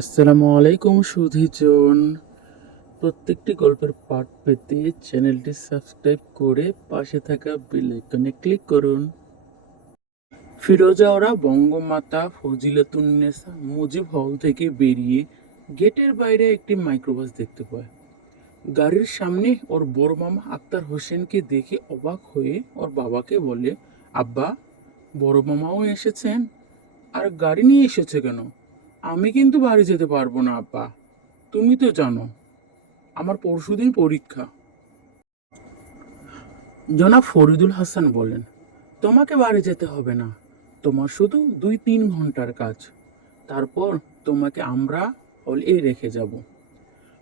আসসালামু আলাইকুম সুধীজন। প্রত্যেকটি গল্পের পাঠ পেতে চ্যানেলটি সাবস্ক্রাইব করে পাশে থাকা বেল আইকনে ক্লিক করুন। ফিরোজা ওরা বঙ্গমাতা ফজিলাতুন্নেসা মুজিব হল থেকে বেরিয়ে গেটের বাইরে একটি মাইক্রোবাস দেখতে পায়। গাড়ির সামনে ওর বড় মামা আক্তার হোসেনকে দেখে অবাক হয়ে ওর বাবাকে বলে, আব্বা, বড় মামাও এসেছেন? আর গাড়ি নিয়ে এসেছে কেন? আমি কিন্তু বাড়ি যেতে পারব না, আব্বা। তুমি তো জানো, আমার পরশুদিন পরীক্ষা। জনাব ফরিদুল হাসান বলেন, তোমাকে বাড়ি যেতে হবে না। তোমার শুধু দুই তিন ঘণ্টার কাজ। তারপর তোমাকে আমরা হলে রেখে যাব।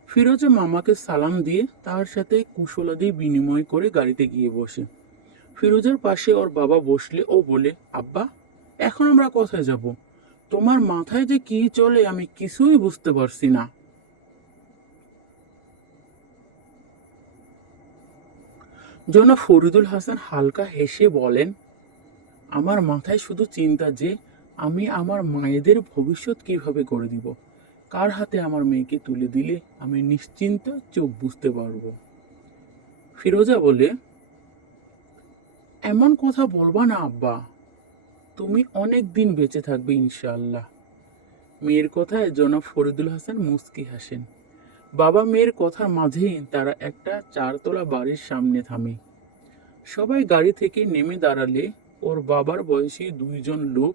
ফিরোজা মামাকে সালাম দিয়ে তার সাথে কুশলাদি বিনিময় করে গাড়িতে গিয়ে বসে। ফিরোজের পাশে ওর বাবা বসলে ও বলে, আব্বা, এখন আমরা কোথায় যাব? তোমার মাথায় যে কি চলে আমি কিছুই বুঝতে পারছি না। জনাব ফরিদুল হাসান হালকা হেসে বলেন, আমার মাথায় শুধু চিন্তা যে আমি আমার মায়েদের ভবিষ্যৎ কীভাবে করে দিব, কার হাতে আমার মেয়েকে তুলে দিলে আমি নিশ্চিন্ত চোখ বুঝতে পারব। ফিরোজা বলে, এমন কথা বলবা না, আব্বা। তুমি অনেক দিন বেঁচে থাকবে, ইনশাআল্লাহ। মেয়ের কথায় জনাব ফরিদুল হাসান মুস্কি হাসেন। বাবা মেয়ের কথার মাঝেই তারা একটা চারতলা বাড়ির সামনে থামে। সবাই গাড়ি থেকে নেমে দাঁড়ালে ওর বাবার বয়সী দুইজন লোক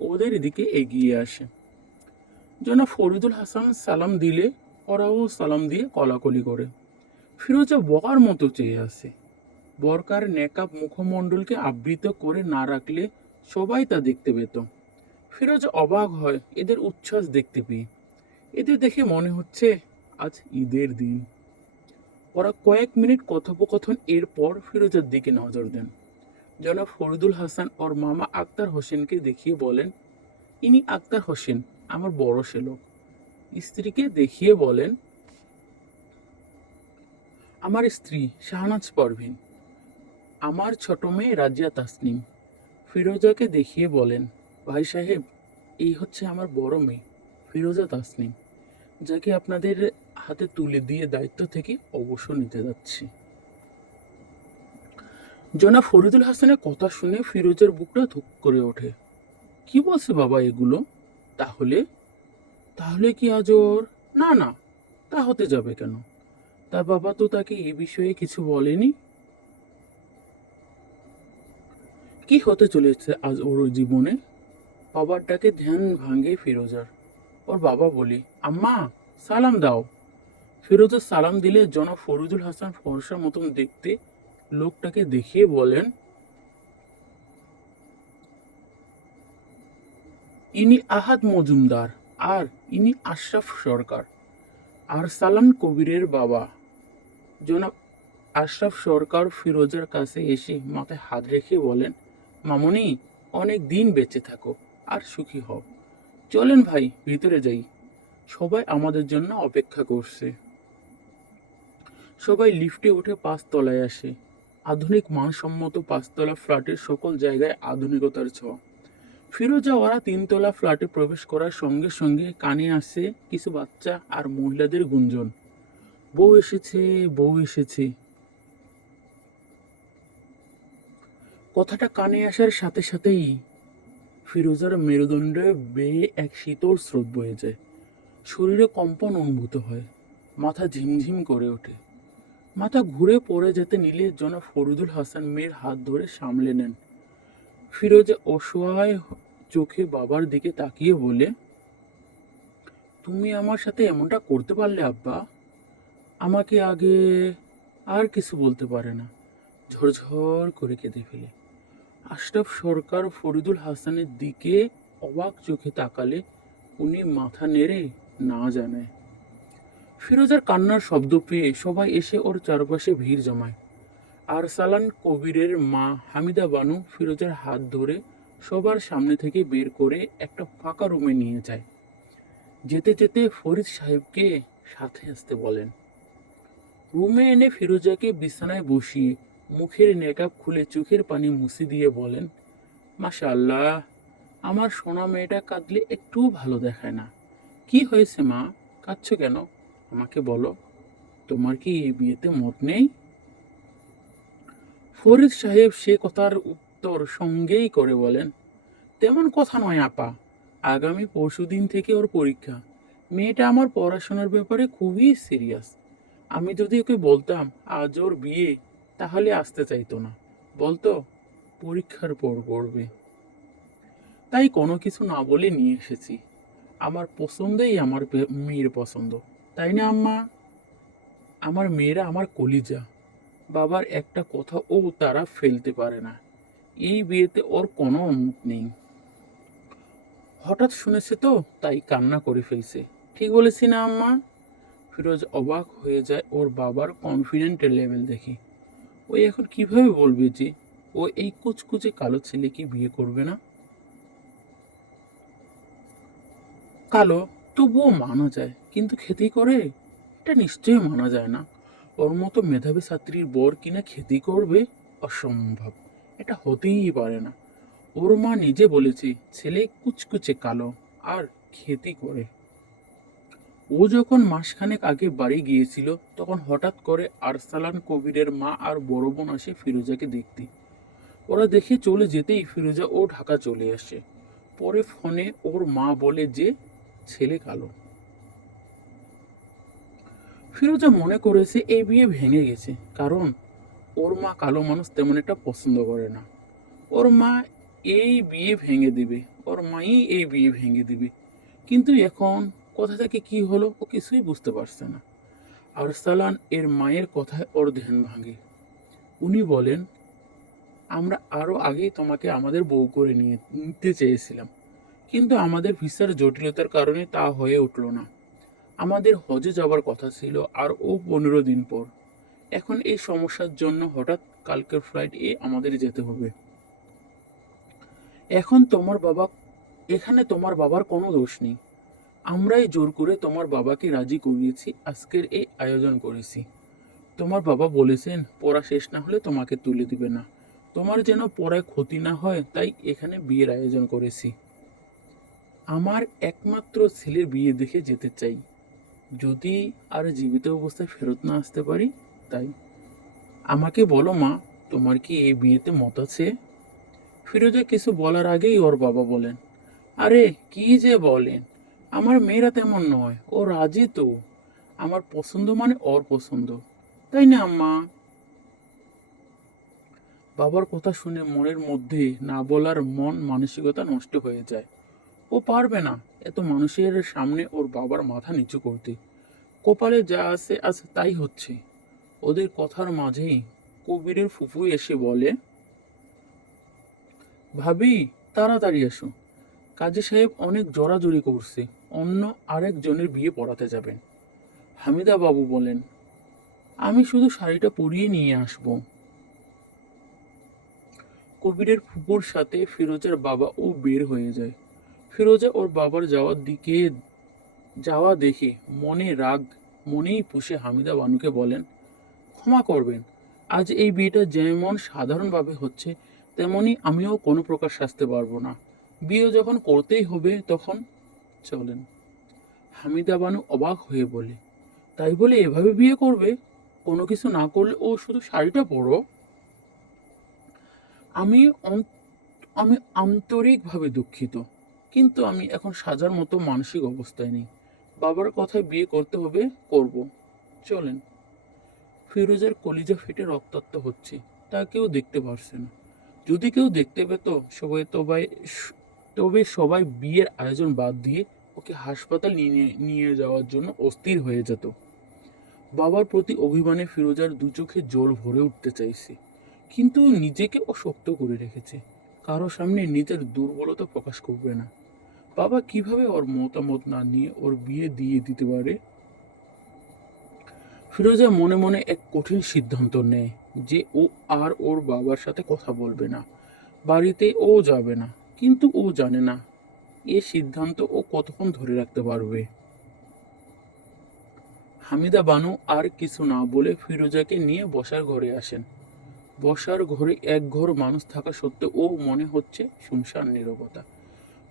ওদের দিকে এগিয়ে আসে। জনাব ফরিদুল হাসান সালাম দিলে ওরাও সালাম দিয়ে কলাকলি করে। ফিরোজা বকার মতো চেয়ে আসে বরকার নেকাব মুখমণ্ডলকে আবৃত করে না রাখলে সবাই তা দেখতে পেত। ফিরোজ অবাক হয় এদের উচ্ছ্বাস দেখতে পেয়ে। এদের দেখে মনে হচ্ছে আজ ঈদের দিন। ওরা কয়েক মিনিট কথোপকথন এরপর ফিরোজের দিকে নজর দেন। জনাব ফরিদুল হাসান ওর মামা আক্তার হোসেনকে দেখিয়ে বলেন, ইনি আক্তার হোসেন, আমার বড় সেলক স্ত্রীকে দেখিয়ে বলেন, আমার স্ত্রী শাহনাজ পারভিন। আমার ছোট মেয়ে রাজিয়া তাসনিম। ফিরোজাকে দেখিয়ে বলেন, ভাই সাহেব, এই হচ্ছে আমার বড় মেয়ে, ফিরোজা তাসনিম, যাকে আপনাদের হাতে তুলে দিয়ে দায়িত্ব থেকে অবসর নিতে যাচ্ছি। জনাব ফরিদুল হাসানের কথা শুনে ফিরোজের বুকটা ধুক করে ওঠে। কি বলছে বাবা এগুলো? তাহলে? তাহলে কি আজ ওর? না না, তা হতে যাবে কেন? তার বাবা তো তাকে এ বিষয়ে কিছু বলেনি। কি হতে চলেছে আজ ওর জীবনে? বাবার ডাকে ধ্যান ভাঙে ফিরোজার। ওর বাবা বলি, আম্মা, সালাম দাও। ফিরোজা সালাম দিলে জনাব ফরিদুল হাসান ফরসার মতন দেখতে লোকটাকে দেখিয়ে বলেন, ইনি আহাদ মজুমদার, আর ইনি আশরাফ সরকার। আর সালাম কবিরের বাবা, জনাব আশরাফ সরকার ফিরোজার কাছে এসে মাথায় হাত রেখে বলেন মামনি, অনেক দিন বেঁচে থাকো, আর সুখী হও। চলেন ভাই, ভিতরে যাই। সবাই আমাদের জন্য অপেক্ষা করছে। সবাই লিফটে উঠে পাঁচতলায় আসে। আধুনিক মানসম্মত পাঁচতলা ফ্ল্যাটের সকল জায়গায় আধুনিকতার ছোঁয়া। ফিরোজা ওরা তিনতলা ফ্ল্যাটে প্রবেশ করার সঙ্গে সঙ্গে কানে আসে কিছু বাচ্চা আর মহিলাদের গুঞ্জন। বউ এসেছে বউ এসেছে। কথাটা কানে আসার সাথে সাথেই ফিরোজার মেরুদণ্ডে বেয়ে এক শীতল স্রোত বয়ে যায়। শরীরে কম্পন অনুভূত হয়। মাথা ঝিমঝিম করে ওঠে। মাথা ঘুরে পড়ে যেতে নিলে জনাব ফরিদুল হাসান মেয়ের হাত ধরে সামলে নেন। ফিরোজা অসহায় চোখে বাবার দিকে তাকিয়ে বলে, তুমি আমার সাথে এমনটা করতে পারলে আব্বা? আমাকে আগে আর কিছু বলতে পারে না। ঝরঝর করে কেঁদে ফেলে। আশরাফ সরকার ফরিদুল হাসানের দিকে অবাক চোখে তাকালে উনি মাথা নেড়ে না জানায়। ফিরোজার কান্নার শব্দ পেয়ে সবাই এসে ওর চারপাশে ভিড় জমায়। আর সালান কবিরের মা হামিদা বানু ফিরোজার হাত ধরে সবার সামনে থেকে বের করে একটা ফাঁকা রুমে নিয়ে যায়। যেতে যেতে ফরিদ সাহেবকে সাথে আসতে বলেন। রুমে এনে ফিরোজাকে বিছানায় বসিয়ে মুখের নেকাব খুলে চোখের পানি মুছে দিয়ে বলেন মাসা আল্লাহ আমার সোনা মেয়েটা কাঁদলে একটুও ভালো দেখায় না। কি হয়েছে মা? কাঁদছো কেন? আমাকে বলো। তোমার কি এই বিয়েতে মত নেই? ফরিদ সাহেব সে কথার উত্তর সঙ্গেই করে বলেন, তেমন কথা নয় আপা। আগামী পরশুদিন থেকে ওর পরীক্ষা। মেয়েটা আমার পড়াশোনার ব্যাপারে খুবই সিরিয়াস আমি যদি ওকে বলতাম, আজ ওর বিয়ে তাহলে আসতে চাইতো না। বলতো, পরীক্ষার পর করবে তাই কোনো কিছু না বলে নিয়ে এসেছি। আমার পছন্দই আমার মেয়ের পছন্দ। তাই না, আম্মা? আমার মেয়েরা আমার কলিজা। বাবার একটা কথা ও তারা ফেলতে পারে না। এই বিয়েতে ওর কোনো অমত নেই। হঠাৎ শুনেছে তো, তাই কান্না করে ফেলছে। ঠিক বলেছি না, আম্মা? ফিরোজ অবাক হয়ে যায় ওর বাবার কনফিডেন্ট লেভেল দেখে। ও এখন কীভাবে বলবে যে ও এই কুচকুচে কালো ছেলেকে বিয়ে করবে না? কালো, তবুও মানা যায়, কিন্তু খেতেই করে? এটা নিশ্চয়ই মানা যায় না। ওর মতো মেধাবী ছাত্রীর বর কিনা খেতি করবে? অসম্ভব। এটা হতেই পারে না। ওর মা নিজে বলেছে, ছেলে কুচকুচে কালো, আর খেতি করে। ও যখন মাসখানেক আগে বাড়ি গিয়েছিল, তখন হঠাৎ করে আরসালান কবিরের মা আর বড় বোন আসে ফিরোজাকে দেখতে। ওরা দেখে চলে যেতেই ফিরোজা ও ঢাকা চলে আসে। পরে ফোনে ওর মা বলে যে, ছেলে কালো। ফিরোজা মনে করেছে এই বিয়ে ভেঙে গেছে, কারণ ওর মা কালো মানুষ তেমন একটা পছন্দ করে না। ওর মা এই বিয়ে ভেঙে দিবে, ওর মাই এই বিয়ে ভেঙে দিবে। কিন্তু এখন কথা থেকে কি হলো ও কিছুই বুঝতে পারছে না। আর সালান এর মায়ের কথায় ওর ধ্যান ভাঙে। উনি বলেন, আমরা আরও আগেই তোমাকে আমাদের বউ করে নিয়ে, নিতে চেয়েছিলাম। কিন্তু আমাদের ভিসার জটিলতার কারণে তা হয়ে উঠল না। আমাদের হজে যাওয়ার কথা ছিল আর ও পনেরো দিন পর। এখন এই সমস্যার জন্য হঠাৎ কালকের ফ্লাইট এ আমাদের যেতে হবে। এখন তোমার বাবা, এখানে তোমার বাবার কোনো দোষ নেই। আমরাই জোর করে তোমার বাবাকে রাজি করিয়েছি, আজকের এই আয়োজন করেছি। তোমার বাবা বলেছেন, পড়া শেষ না হলে তোমাকে তুলে দিবে না। তোমার যেন পড়ায় ক্ষতি না হয়, তাই এখানে বিয়ের আয়োজন করেছি। আমার একমাত্র ছেলের বিয়ে দেখে যেতে চাই। যদি আর জীবিত অবস্থায় ফেরত না আসতে পারি, তাই। আমাকে বলো মা, তোমার কি এই বিয়েতে মত আছে? ফিরোজা কিছু বলার আগেই ওর বাবা বলেন, আরে, কি যে বলেন। আমার মেয়েরা তেমন নয়। ও রাজি তো। আমার পছন্দ মানে ওর পছন্দ। তাই না, আম্মা? বাবার কথা শুনে মনের মধ্যে না বলার মন মানসিকতা নষ্ট হয়ে যায়। ও পারবে না এত মানুষের সামনে ওর বাবার মাথা নিচু করতে। কপালে যা আছে আজ তাই হচ্ছে। ওদের কথার মাঝেই কবিরের ফুফু এসে বলে, ভাবি, তাড়াতাড়ি এসো। কাজী সাহেব অনেক জোরাজুরি করছে। অন্য আরেকজনের বিয়ে পড়াতে যাবেন। হামিদা বাবু বলেন, আমি শুধু শাড়িটা পরিয়ে নিয়ে আসব। কবিরের ফুপুর সাথে ফিরোজের বাবা ও বের হয়ে যায়। ফিরোজা ওর বাবার যাওয়ার দিকে যাওয়া দেখে মনে রাগ, মনেই পুষে হামিদা বানুকে বলেন, ক্ষমা করবেন, আজ এই বিয়েটা যেমন সাধারণভাবে হচ্ছে, তেমনি আমিও কোনো প্রকার সাজতে পারব না। বিয়ে যখন করতেই হবে তখন চলেন। হামিদা বানু অবাক হয়ে বলে, তাই বলে এভাবে বিয়ে করবে? কোনো কিছু না করলে ও শুধু শাড়িটা পরো? আমি আমি আন্তরিকভাবে দুঃখিত, কিন্তু আমি এখন সাজার মতো মানসিক অবস্থায় নেই। বাবার কথায় বিয়ে করতে হবে, করব। চলেন। ফিরোজের কলিজা ফেটে রক্তাক্ত হচ্ছে, তা কেউ দেখতে পারছে না। যদি কেউ দেখতে পেত, সবাই তবাই তবে সবাই বিয়ের আয়োজন বাদ দিয়ে ওকে হাসপাতাল নিয়ে নিয়ে যাওয়ার জন্য অস্থির হয়ে যেত। বাবার প্রতি অভিমানে ফিরোজার দু চোখে জল ভরে উঠতে চাইছে। কিন্তু নিজেকে ও শক্ত করে রেখেছে। কারও সামনে নিজের দুর্বলতা প্রকাশ করবে না। বাবা কীভাবে ওর মতামত না নিয়ে ওর বিয়ে দিয়ে দিতে পারে? ফিরোজা মনে মনে এক কঠিন সিদ্ধান্ত নেয় যে ও আর ওর বাবার সাথে কথা বলবে না। বাড়িতে ও যাবে না। কিন্তু ও জানে না। এ সিদ্ধান্ত ও কতক্ষণ ধরে রাখতে পারবে? হামিদা, বানু আর কিছু না বলে ফিরোজাকে নিয়ে বসার ঘরে আসেন। বসার ঘরে এক ঘর মানুষ থাকা সত্ত্বেও ও মনে হচ্ছে শুনশান নীরবতা।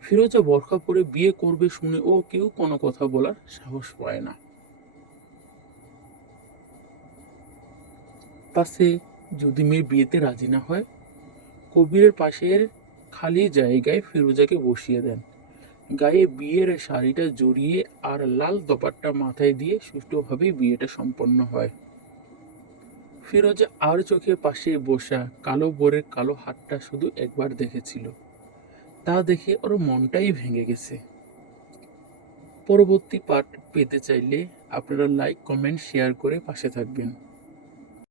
ফিরোজা বরখা পরে বিয়ে করবে শুনে ও কেউ কোনো কথা বলার সাহস পায় না। পাশে যদি মেয়ে বিয়েতে রাজি না হয়, কবিরের পাশের খালি জায়গায় ফিরোজাকে বসিয়ে দেন। গায়ে বিয়ের শাড়িটা জড়িয়ে আর লাল দপাট্টা মাথায় দিয়ে সুষ্ঠুভাবে বিয়েটা সম্পন্ন হয়। ফিরোজা আর চোখে পাশে বসা কালো বোরের কালো হাতটা শুধু একবার দেখেছিল। তা দেখে ওর মনটাই ভেঙে গেছে। পরবর্তী পার্ট পেতে চাইলে আপনারা লাইক কমেন্ট শেয়ার করে পাশে থাকবেন।